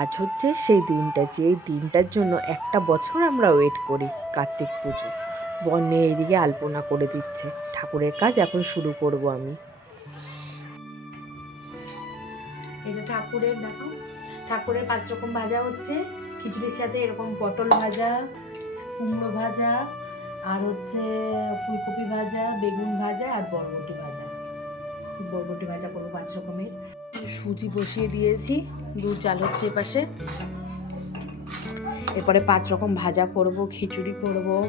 আজ হচ্ছে সেই দিনটা, যে দিনটার জন্য একটা বছর আমরা ওয়েট করি কার্তিক পুজো। বন্যে এইদিকে আলপনা করে দিচ্ছে। ঠাকুরের কাজ এখন শুরু করব আমি। এটা ঠাকুরের দেখো, ঠাকুরের পাঁচ রকম ভাজা হচ্ছে। খিচুড়ির সাথে এরকম পটল ভাজা, কুমড়ো ভাজা, আর হচ্ছে ফুলকপি ভাজা, বেগুন ভাজা আর বরবটি ভাজা। বরবটি ভাজা করব পাঁচ রকমের। সুজি বসিয়ে দিয়েছি। দুধ চাল হচ্ছে এপাশে। এরপরে পাঁচ রকম ভাজা করব, খিচুড়ি করব।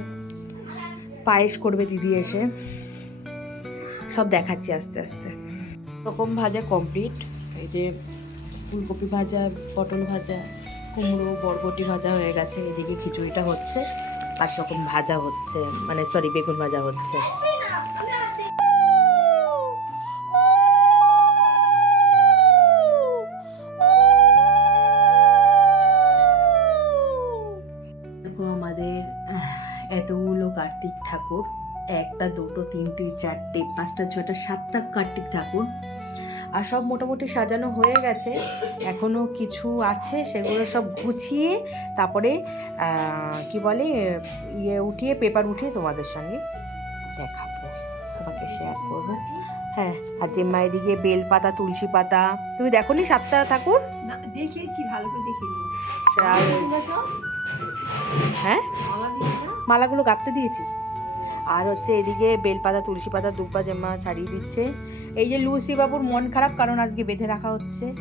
পায়েস করবে দিদি এসে। সব দেখাচ্ছি আস্তে আস্তে। রকম ভাজা কমপ্লিট এই যে ফুলকপি ভাজা, পটল ভাজা, কুমড়ো, বরবটি ভাজা হয়ে গেছে। এদিকে খিচুড়িটা হচ্ছে। পাঁচ রকম ভাজা হচ্ছে। মানে সরি বেগুন ভাজা হচ্ছে। এতগুলো কার্তিক ঠাকুর একটা দুটো তিনটে চারটে পাঁচটা ছয়টা সাতটা কার্তিক ঠাকুর। আর সব মোটামুটি সাজানো হয়ে গেছে। এখনও কিছু আছে সেগুলো সব গুছিয়ে তারপরে কি বলে ইয়ে উঠিয়ে পেপার উঠিয়ে তোমাদের সঙ্গে দেখাবো। তোমাকে শেয়ার করব। হ্যাঁ আর যে মায়ের দিকে বেল পাতা তুলসী পাতা। তুমি দেখো নি সাতটা ঠাকুর? না দেখেছি ভালো করে দেখিনি। হ্যাঁ? মালাগুলো গাঁথতে দিয়েছি। আর হচ্ছে এদিকে বেলপাতা তুলসী পাতা দুপা জামা ছাড়িয়ে দিচ্ছে। এই যে লুসি বাবুর মন খারাপ কারণ আজকে বেঁধে রাখা হচ্ছে।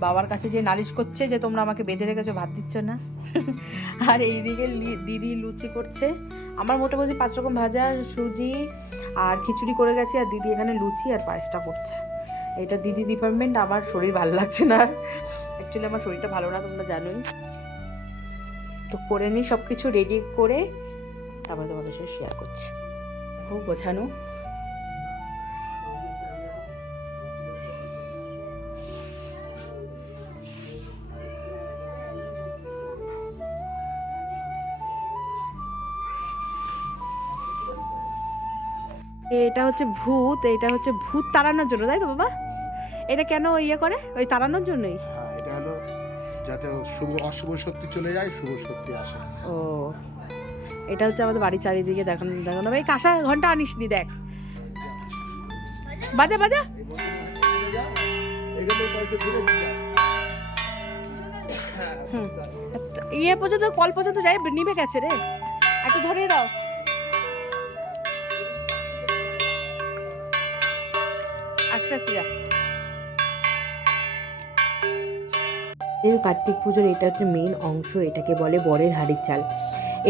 বাবার কাছে যে নালিশ করছে যে তোমরা আমাকে বেঁধে রেখেছো, ভাত দিচ্ছ না। আর এইদিকে লি- দিদি লুচি করছে। আমার মোটামুটি পাঁচ রকম ভাজা, সুজি আর খিচুড়ি করে গেছে আর দিদি এখানে লুচি আর পায়েসটা করছে। এটা দিদি ডিপার্টমেন্ট আমার শরীর ভালো লাগছে না। অ্যাকচুয়ালি আমার শরীরটা ভালো না, তোমরা জানোই। তো করে নিই সব কিছু রেডি করে তারপরে তোমাদের সাথে শেয়ার করছি। খুব গোছানো। এটা হচ্ছে ভূত এটা হচ্ছে ভূত তাড়ানোর জন্য তাই তো বাবা? এটা কেন ইয়ে করে? ওই তাড়ানোর জন্যই? হ্যাঁ এটা হলো যাতে শুভ অশুভ শক্তি চলে যায় শুভ শক্তি আসে। ও এটা হচ্ছে আমাদের বাড়ির চারিদিকে দেখানো দেখানো। এই কাঁসা ঘণ্টা আনিস নি দেখ। বাজা বাজা। একটা ইয়ে পর্যন্ত, কল পর্যন্ত যাই, নিভে গেছে রে। একটু ধরিয়ে দাও। আস্তে আস্তে যা। কার্তিক পুজোর এটা হচ্ছে মেন অংশ, এটাকে বলে বরের হাড়ির চাল।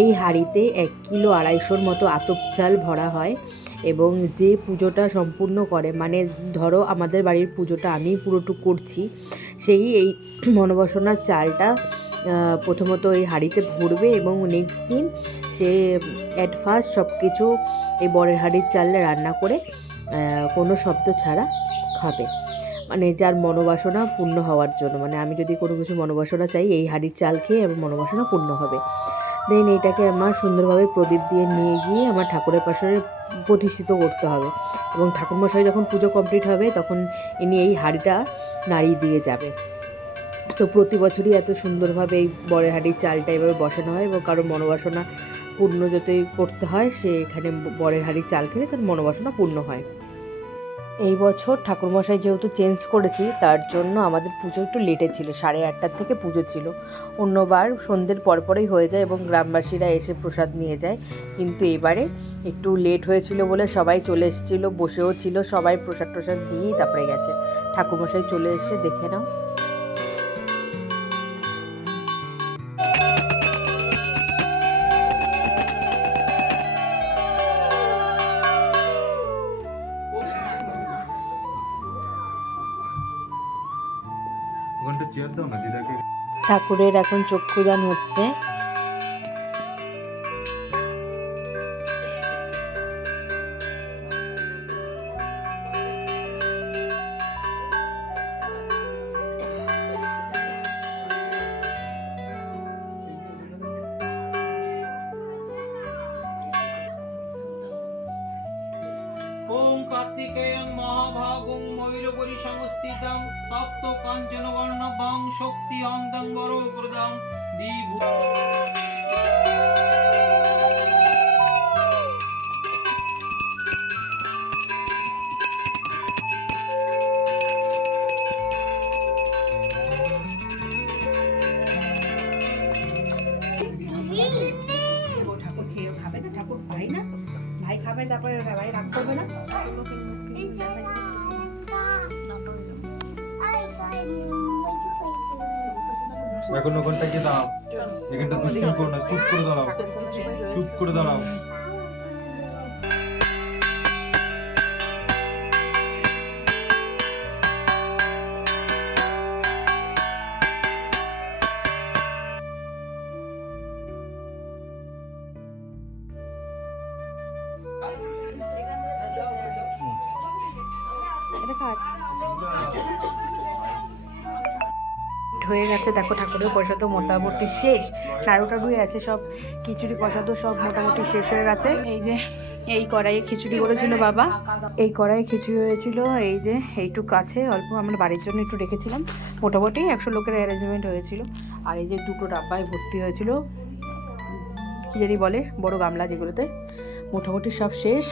এই হাড়িতে এক কিলো আড়াইশোর মতো আতপ চাল ভরা হয় এবং যে পুজোটা সম্পূর্ণ করে মানে ধরো আমাদের বাড়ির পুজোটা আমি পুরোটুক করছি, সেই এই মনোবাসনার চালটা প্রথমত এই হাঁড়িতে ভরবে এবং নেক্সট দিন সে অ্যাট ফার্স্ট সব কিছু এই বরের হাঁড়ির চালে রান্না করে কোনো শব্দ ছাড়া খাবে। মানে যার মনোবাসনা পূর্ণ হওয়ার জন্য মানে আমি যদি কোনো কিছু মনোবাসনা চাই, এই হাঁড়ির চাল খেয়ে আমার মনোবাসনা পূর্ণ হবে। দেন এইটাকে আমার সুন্দরভাবে প্রদীপ দিয়ে নিয়ে গিয়ে আমার ঠাকুরের পাশে প্রতিষ্ঠিত করতে হবে। এবং ঠাকুরমশাই যখন পুজো কমপ্লিট হবে, তখন ইনি এই হাঁড়িটা নাড়িয়ে দিয়ে যাবে। তো প্রতি বছরই এত সুন্দরভাবে এই বরের হাঁড়ির চালটা এভাবে বসানো হয় এবং কারও মনোবাসনা পূর্ণ যদি করতে হয়, সে এখানে বরের হাঁড়ির চাল খেলে তার মনোবাসনা পূর্ণ হয়। এই বছর ঠাকুরমশাই যেহেতু চেঞ্জ করেছি, তার জন্য আমাদের পুজো একটু লেটে ছিল, সাড়ে আটটার থেকে পুজো ছিল। অন্যবার সন্ধ্যের পরপরই হয়ে যায় এবং গ্রামবাসীরা এসে প্রসাদ নিয়ে যায়। কিন্তু এবারে একটু লেট হয়েছিল বলে সবাই চলে এসেছিল, বসেও ছিল, সবাই প্রসাদ টসাদ দিয়েই তারপরে গেছে। ঠাকুরমশাই চলে এসে দেখে নাও। ঠাকুরের এখন চক্ষুদান হচ্ছে। কার্তিকেয়ং মহাভাগং ময়ূরপরি সংস্থিতং তপ্ত কাঞ্চন বর্ণভং শক্তি অন্তং বরপ্রদং দিভূ খাবে তারপরে ভাই রাগ করবে না এখন ওখানটা গিয়ে দাও এখানটা দুষ্টুমি করো না চুপ করে দাঁড়াও চুপ করে দাঁড়াও হয়ে গেছে দেখো ঠাকুরের প্রসাদও মোটামুটি শেষ। নাড়ু টাড়ুই আছে সব খিচুড়ি প্রসাদও সব মোটামুটি শেষ হয়ে গেছে। এই যে এই কড়াইয়ে খিচুড়ি করেছিল বাবা। এই কড়াইয়ে খিচুড়ি হয়েছিল এই যে এইটুকু কাছে অল্প আমরা বাড়ির জন্য একটু রেখেছিলাম। মোটামুটি একশো লোকের অ্যারেঞ্জমেন্ট হয়েছিল। আর এই যে দুটো ডাব্বায় ভর্তি হয়েছিল কী জানি বলে বড় গামলা যেগুলোতে। মোটামুটি সব শেষ।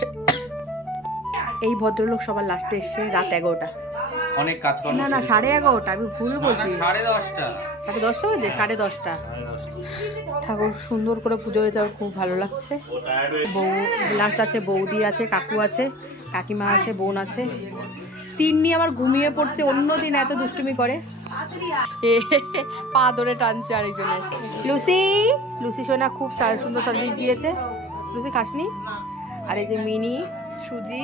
এই ভদ্রলোক সবার লাস্টে এসছে রাত এগারোটা। অনেক কাজকর্ম না না সাড়ে এগারোটা আমি ভুল বলছি। সাড়ে দশটা। সাড়ে দশটা বাজে সাড়ে দশটা। ঠাকুর সুন্দর করে পুজো হয়েছে আমার খুব ভালো লাগছে। বউ লাস্ট আছে বৌদি আছে কাকু আছে কাকিমা আছে বোন আছে। তিন্নি আমার ঘুমিয়ে পড়ছে অন্য দিন এত দুষ্টুমি করে। এ, পা ধরে টানছে আরেকজনের লুসি লুসি সোনা খুব সুন্দর সার্ভিস দিয়েছে। লুসি খাসনি? আর এই যে মিনি সুজি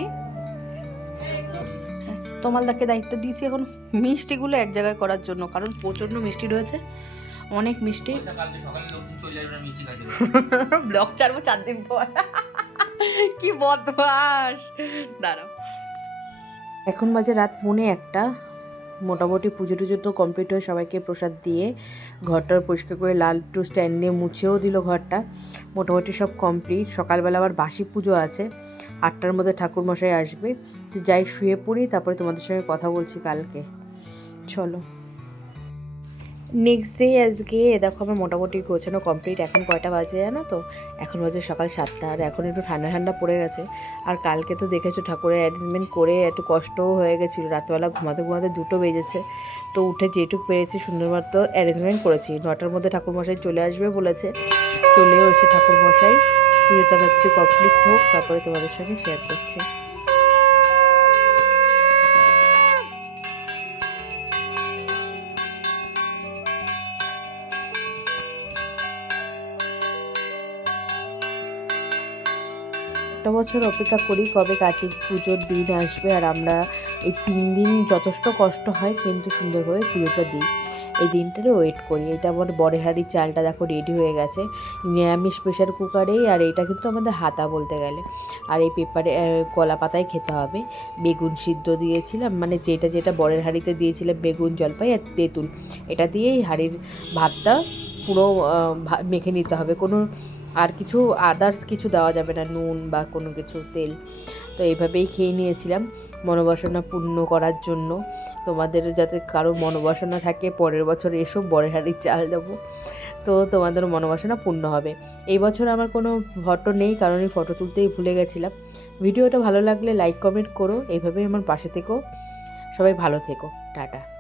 তোমালদাকে দায়িত্ব দিয়েছি এখন মিষ্টিগুলো এক জায়গায় করার জন্য কারণ প্রচণ্ড মিষ্টি রয়েছে অনেক মিষ্টি। ব্লগ ছাড়বো চার দিন পর। কি বদমাস। দাঁড়াও। এখন বাজে রাত পৌনে একটা। মোটামুটি পুজো টুজো তো কমপ্লিট হয়ে সবাইকে প্রসাদ দিয়ে ঘরটার পরিষ্কার করে লাল টু স্ট্যান্ড নিয়ে মুছেও দিল ঘরটা। মোটামুটি সব কমপ্লিট সকালবেলা আবার বাসি পুজো আছে। আটটার মধ্যে ঠাকুরমশাই আসবে। তো যাই শুয়ে পড়ি, তারপরে তোমাদের সঙ্গে কথা বলছি কালকে। চলো। নেক্সট ডে আজকে দেখো আমার মোটামুটি গোছানো কমপ্লিট এখন কয়টা বাজে জানো তো? এখন বাজে সকাল সাতটা, আর এখন একটু ঠান্ডা ঠান্ডা পড়ে গেছে। আর কালকে তো দেখেছ ঠাকুরের অ্যারেঞ্জমেন্ট করে একটু কষ্টও হয়ে গেছিল রাতবেলা ঘুমাতে ঘুমাতে দুটো বেজেছে। তো উঠে যেটুক পেরেছি সুন্দর মতো অ্যারেঞ্জমেন্ট করেছি। নটার মধ্যে ঠাকুরমশাই চলে আসবে বলেছে। চলেও এসে ঠাকুরমশাই পুজো তাড়াতাড়ি কমপ্লিট হোক, তারপরে তোমাদের সঙ্গে শেয়ার করছি। একটা বছর অপেক্ষা করি কবে কার্তিক পুজোর দিন আসবে আর আমরা এই তিন দিন যথেষ্ট কষ্ট হয় কিন্তু সুন্দরভাবে পুজোটা দিই। এই দিনটারে ওয়েট করি। এটা আমার বড় হাঁড়ি চালটা দেখো রেডি হয়ে গেছে। নিরামিষ প্রেশার কুকারেই আর এটা কিন্তু আমাদের হাতা বলতে গেলে। আর এই পেপারে কলা পাতায় খেতে হবে। বেগুন সিদ্ধ দিয়েছিলাম মানে যেটা যেটা বড়ের হাঁড়িতে দিয়েছিলাম, বেগুন, জলপাই আর তেঁতুল। এটা দিয়েই হাঁড়ির ভাতটা পুরো মেখে নিতে হবে। কোনো আর কিছু আদার্স কিছু দেওয়া যাবে না, নুন বা কোনো কিছু, তেল। তো এইভাবেই খেয়ে নিয়েছিলাম মনোবাসনা পূর্ণ করার জন্য। তোমাদের যাতে কারও মনোবাসনা থাকে, পরের বছর এসো বড় হাড়ির চাল দেবো। তো তোমাদের মনোবাসনা পূর্ণ হবে। এই বছর আমার কোনো ফটো নেই, কারণ এই ফটো তুলতেই ভুলে গেছিলাম। ভিডিওটা ভালো লাগলে লাইক কমেন্ট করো। এইভাবেই আমার পাশে থেকো। সবাই ভালো থেকো। টাটা।